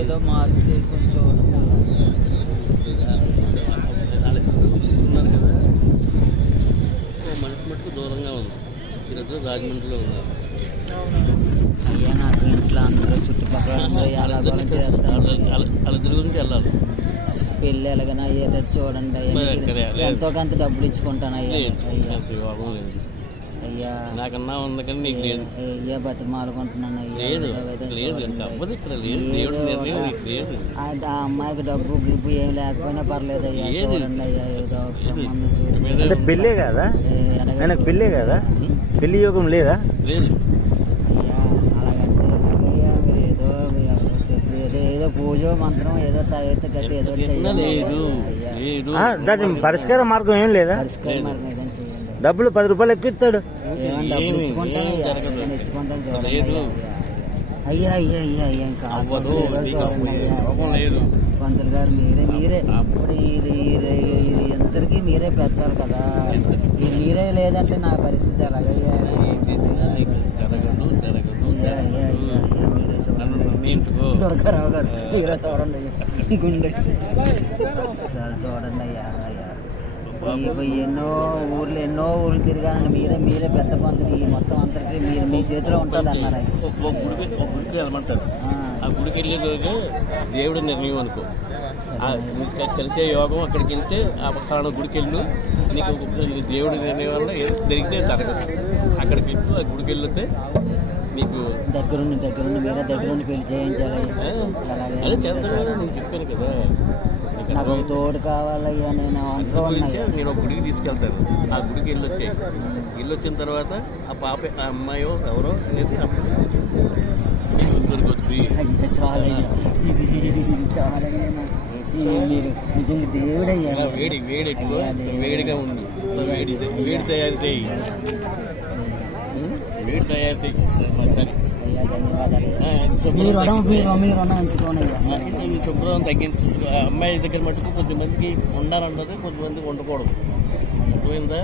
ఏదో మార్పు కొంచెం మనిషి మటుకు దూరంగా ఉంది. ఈరోజు రాజమండ్రిలో ఉన్నారు. అయ్యా నాకు ఇంట్లో అందరూ చుట్టుపక్కల వాళ్ళ గురించి వెళ్ళాలి. పెళ్ళి ఎలాగైనా అయ్యేటట్టు చూడండి అయ్యా. ఎంతో కొంత డబ్బులు ఇచ్చుకుంటాను అయ్యా. అయ్యా నాకన్నా ఉంది కానీ నీకు లేదు. అయ్యా బతిమాలుకుంటున్నాను అయ్యా. ఆ అమ్మాయికి డబ్బు గిబ్బు ఏం లేకపోయినా పర్లేదు అయ్యా. చూడండి అయ్యా ఏదో ఒక సంబంధం. పెళ్ళే కదా పెళ్ళే కదా పెళ్లి యోగం లేదా? లేదు అయ్యా. అలాగంటే అలాగయ్యా మీరు ఏదో ఏదో పూజ మంత్రం ఏదో గట్టి ఏదో దాని పరిష్కార మార్గం ఏం లేదా? పరిష్కార మార్గం ఏదైనా చేయండి. డబ్బులు 10 రూపాయలు ఎక్కువ ఇస్తాడు. డబ్బులు ఇచ్చుకుంటాను చూడండి అయ్యా. అయ్యా అయ్యా అయ్యా ఇంకా పంతులు గారు మీరే ఇప్పుడు ఇది ఎంతరికి మీరే పెడతారు కదా. ఇది మీరే లేదంటే నా పరిస్థితి ఎలాగయ్యా? దొరకరావు గారు మీరే చూడండి గుండె సార్ చూడండి అయ్యా. ఎన్నో ఊర్లు తిరిగానండి. మీరే పెద్ద పంతులు. ఈ మొత్తం అందరికి మీ చేతిలో ఉంటుంది అన్నారు. గుడికి వెళ్ళమంటారు. ఆ గుడికి వెళ్ళే రోజు దేవుడి నిర్ణయం అనుకో. కలిసే యోగం అక్కడికి వెళ్తే ఆ పక్కన గుడికి వెళ్ళు. నీకు దేవుడి నిర్ణయం వల్ల జరిగితే జరగదు. అక్కడికి వెళ్ళు. ఆ గుడికి వెళ్తే నీకు దగ్గరుండి మీరే దగ్గరుండి పెళ్లి చేయించాలి. అదే చేస్తాను నేను చెప్పాను కదా. నాకు తోడు కావాలయ్యా. నేను నేను ఒక గుడికి తీసుకెళ్తాను. ఆ గుడికి వెళ్ళొచ్చాయి. వెళ్ళొచ్చిన తర్వాత ఆ పాప ఆ అమ్మాయో ఎవరో అనేది అప్పుడు దొరికొచ్చి దేవుడయ్యా. వేడి ఎక్కువ వేడిగా ఉంది. వేడి తయారు చేయి. వేడి తయారు చేయి. సరే శుభ్రం తగ్గించు. అమ్మాయి దగ్గర మటుకు కొద్దిమందికి ఉండాలంటది, కొద్దిమందికి ఉండకూడదు. అర్థమైందా?